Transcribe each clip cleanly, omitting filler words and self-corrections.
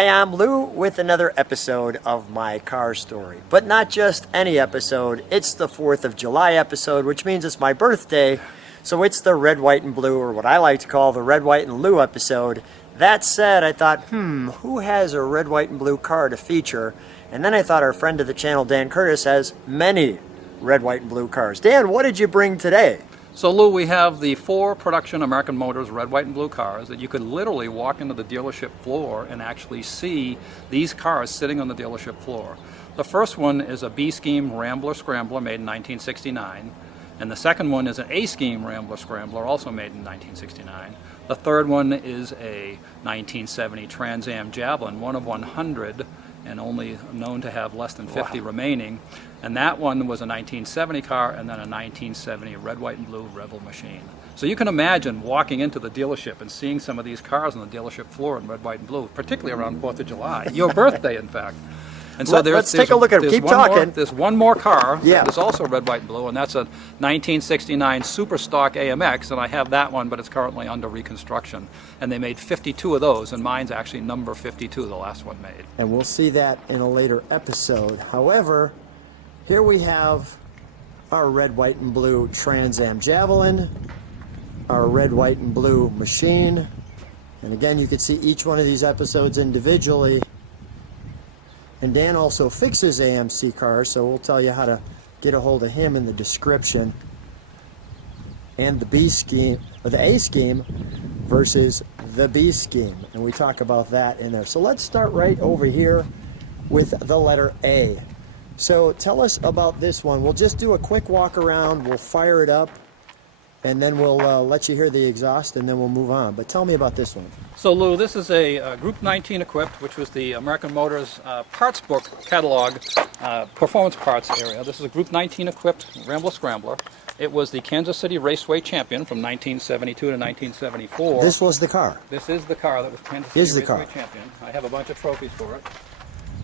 Hi, I'm Lou with another episode of My Car Story. But not just any episode, it's the 4th of July episode, which means it's my birthday. So it's the red, white, and blue, or what I like to call the red, white, and Lou episode. That said, I thought, who has a red, white, and blue car to feature? And then I thought our friend of the channel, Dan Curtis, has many red, white, and blue cars. Dan, what did you bring today? So Lou, we have the 4 production American Motors red, white, and blue cars that you could literally walk into the dealership floor and actually see these cars sitting on the dealership floor. The first one is a B-Scheme Rambler Scrambler made in 1969. And the second one is an A-Scheme Rambler Scrambler, also made in 1969. The third one is a 1970 Trans Am Javelin, one of 100, and only known to have less than 50 remaining. And that one was a 1970 car, and then a 1970 red, white, and blue Rebel machine. So you can imagine walking into the dealership and seeing some of these cars on the dealership floor in red, white, and blue, particularly around 4th of July, your birthday, in fact. And so let's take a look at it. Keep talking. There's one more car that is also red, white, and blue, and that's a 1969 Super Stock AMX, and I have that one, but it's currently under reconstruction. And they made 52 of those, and mine's actually number 52, the last one made. And we'll see that in a later episode. However, here we have our red, white, and blue Trans Am Javelin, our red, white, and blue machine. And again, you can see each one of these episodes individually. And Dan also fixes AMC cars, so we'll tell you how to get a hold of him in the description. And the B scheme, or the A scheme versus the B scheme. And we talk about that in there. So let's start right over here with the letter A. So tell us about this one. We'll just do a quick walk around, we'll fire it up, and then we'll let you hear the exhaust, and then we'll move on. But tell me about this one. So Lou, this is a Group 19 equipped, which was the American Motors parts book catalog performance parts area. This is a Group 19 equipped Rambler Scrambler. It was the Kansas City Raceway champion from 1972 to 1974. This was the car? This is the car that was Kansas City Raceway champion. I have a bunch of trophies for it.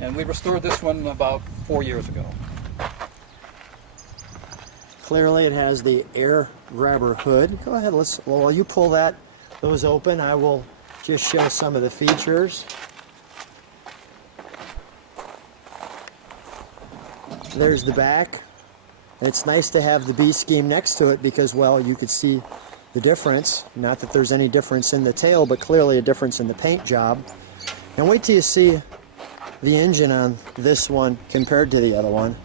And we restored this one about 4 years ago. Clearly it has the air grabber hood. Go ahead, while you pull those open, I will just show some of the features. There's the back. And it's nice to have the B scheme next to it because, well, you could see the difference. Not that there's any difference in the tail, but clearly a difference in the paint job. And wait till you see the engine on this one compared to the other one.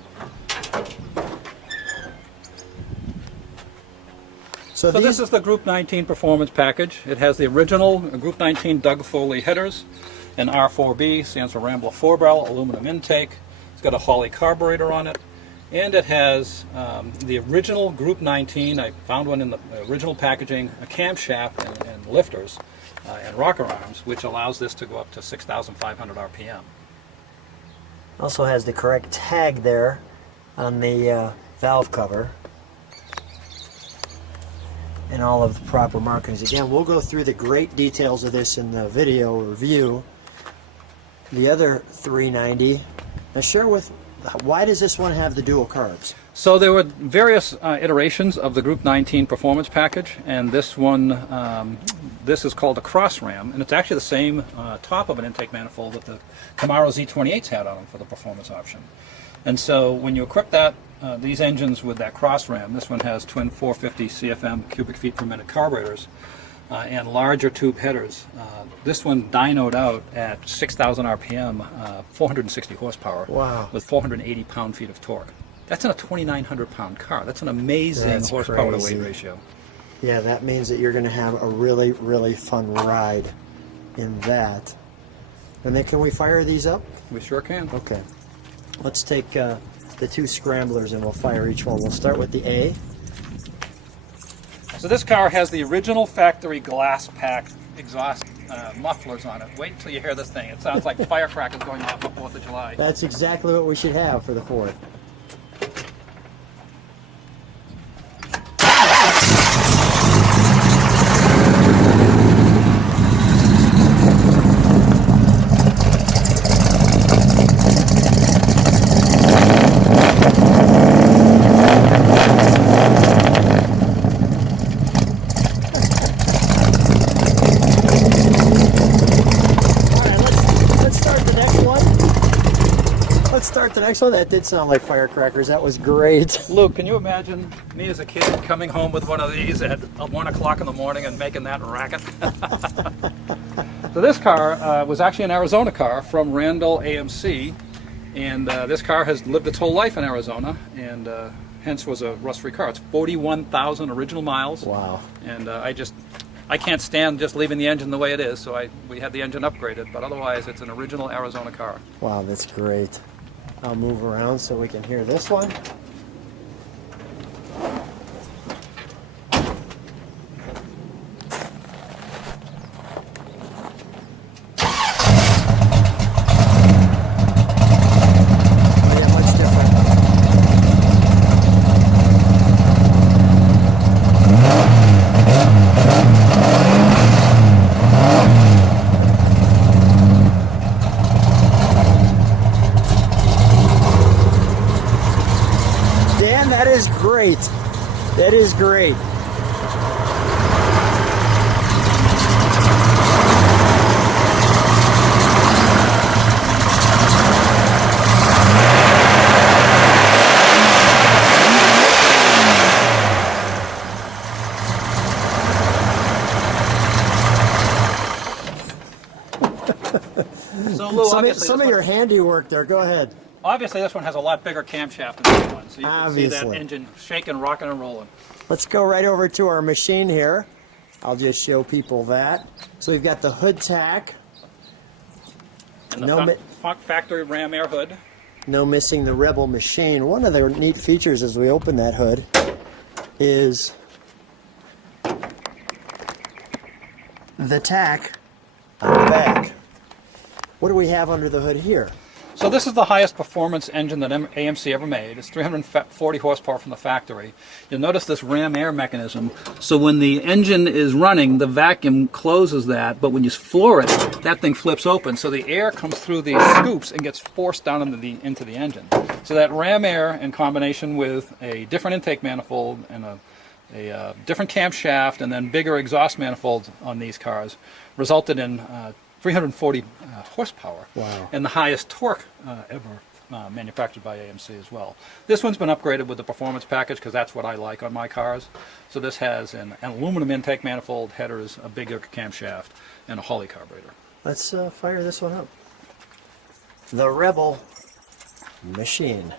So this is the Group 19 performance package. It has the original Group 19 Doug Foley headers, an R4B, stands for Rambler 4-barrel aluminum intake. It's got a Holley carburetor on it, and it has the original Group 19. I found one in the original packaging, a camshaft and lifters and rocker arms, which allows this to go up to 6,500 RPM. Also has the correct tag there on the valve cover and all of the proper markings. Again, we'll go through the great details of this in the video review. The other 390. Now share why does this one have the dual carbs? So there were various iterations of the Group 19 performance package, and this one, this is called a cross ram, and it's actually the same top of an intake manifold that the Camaro Z28s had on them for the performance option. And so when you equip these engines with that cross ram, this one has twin 450 CFM cubic feet per minute carburetors and larger tube headers. This one dynoed out at 6,000 RPM, 460 horsepower, with 480 pound-feet of torque. That's in a 2,900 pound car. That's an amazing horsepower to weight ratio. Yeah, that means that you're going to have a really, really fun ride in that. And then can we fire these up? We sure can. Okay. Let's take the 2 scramblers and we'll fire each one. We'll start with the A. So this car has the original factory glass pack exhaust mufflers on it. Wait until you hear this thing. It sounds like firecrackers going off on 4th of July. That's exactly what we should have for the 4th. the next one? That did sound like firecrackers. That was great. Luke, can you imagine me as a kid coming home with one of these at 1 o'clock in the morning and making that racket? So this car was actually an Arizona car from Randall AMC, and this car has lived its whole life in Arizona, and hence was a rust-free car. It's 41,000 original miles. Wow. And I can't stand just leaving the engine the way it is, so we had the engine upgraded, but otherwise it's an original Arizona car. Wow, that's great. I'll move around so we can hear this one. That is great. That is great. So, Lou, some of your handiwork there. Go ahead. Obviously, this one has a lot bigger camshaft than this one, so you can see that Obviously. engine shaking, rocking, and rolling. Let's go right over to our machine here. I'll just show people that. So we've got the hood tack. And the factory ram air hood. No missing the Rebel machine. One of the neat features as we open that hood is the tack on the back. What do we have under the hood here? So this is the highest performance engine that AMC ever made. It's 340 horsepower from the factory. You'll notice this ram air mechanism. So when the engine is running, the vacuum closes that, but when you floor it, that thing flips open. So the air comes through these scoops and gets forced down into the engine. So that ram air, in combination with a different intake manifold and a different camshaft and then bigger exhaust manifolds on these cars, resulted in 340 horsepower, wow, and the highest torque ever manufactured by AMC as well. This one's been upgraded with the performance package because that's what I like on my cars. So this has an aluminum intake manifold, headers, a bigger camshaft, and a Holley carburetor. Let's fire this one up. The Rebel machine.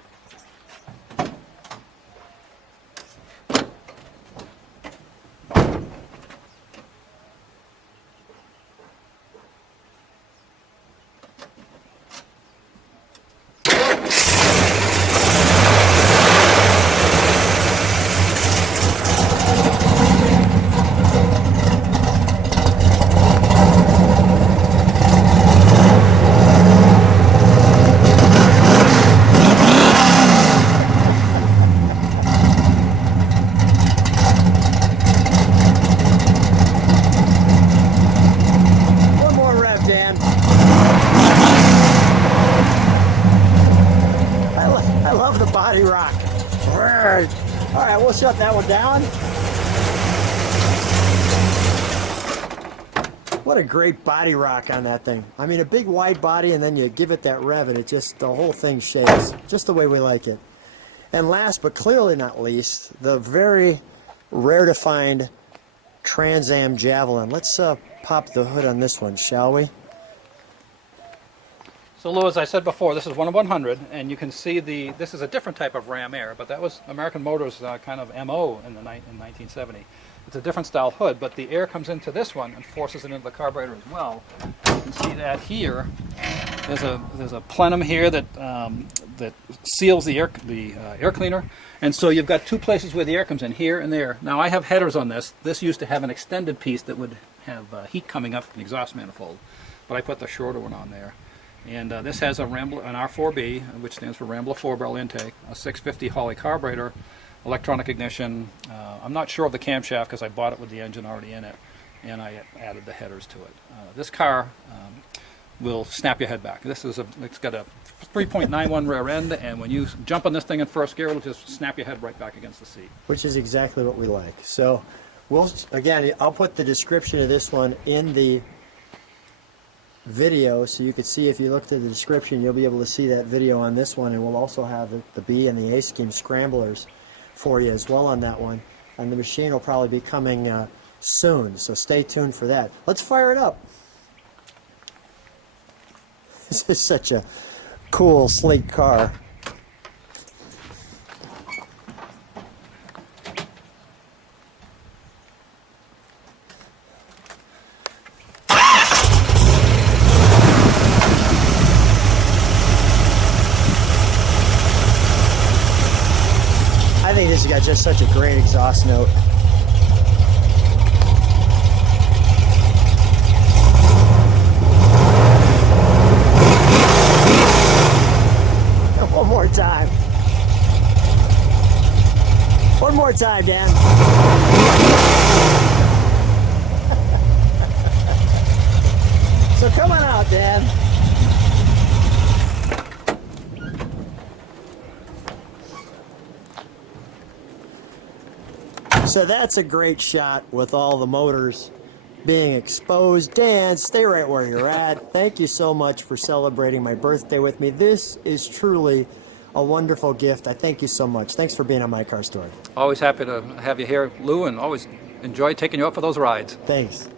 Body rock. All right, we'll shut that one down. What a great body rock on that thing. I mean, a big wide body, and then you give it that rev, and it just, the whole thing shakes, just the way we like it. And last, but clearly not least, the very rare to find Trans Am Javelin. Let's pop the hood on this one, shall we? So, Lou, as I said before, this is 1 of 100, and you can see this is a different type of ram air, but that was American Motors' kind of MO in 1970. It's a different style hood, but the air comes into this one and forces it into the carburetor as well. You can see that here. There's a plenum here that seals the air cleaner, and so you've got two places where the air comes in, here and there. Now I have headers on this. This used to have an extended piece that would have heat coming up from the exhaust manifold, but I put the shorter one on there. And this has an R4B, which stands for Rambler 4-barrel intake, a 650 Holley carburetor, electronic ignition. I'm not sure of the camshaft because I bought it with the engine already in it, and I added the headers to it. This car will snap your head back. It's got a 3.91 rear end, and when you jump on this thing in first gear, it'll just snap your head right back against the seat. Which is exactly what we like. So, I'll put the description of this one in the video, so you could see, if you look to the description, you'll be able to see that video on this one, and we'll also have the B and the A scheme scramblers for you as well on that one. And the machine will probably be coming soon, so stay tuned for that. Let's fire it up. This is such a cool, sleek car. I think this has got just such a great exhaust note. One more time. One more time, Dan. So come on out, Dan. So that's a great shot with all the motors being exposed. Dan, stay right where you're at. Thank you so much for celebrating my birthday with me. This is truly a wonderful gift. I thank you so much. Thanks for being on My Car Story. Always happy to have you here, Lou, and always enjoy taking you out for those rides. Thanks.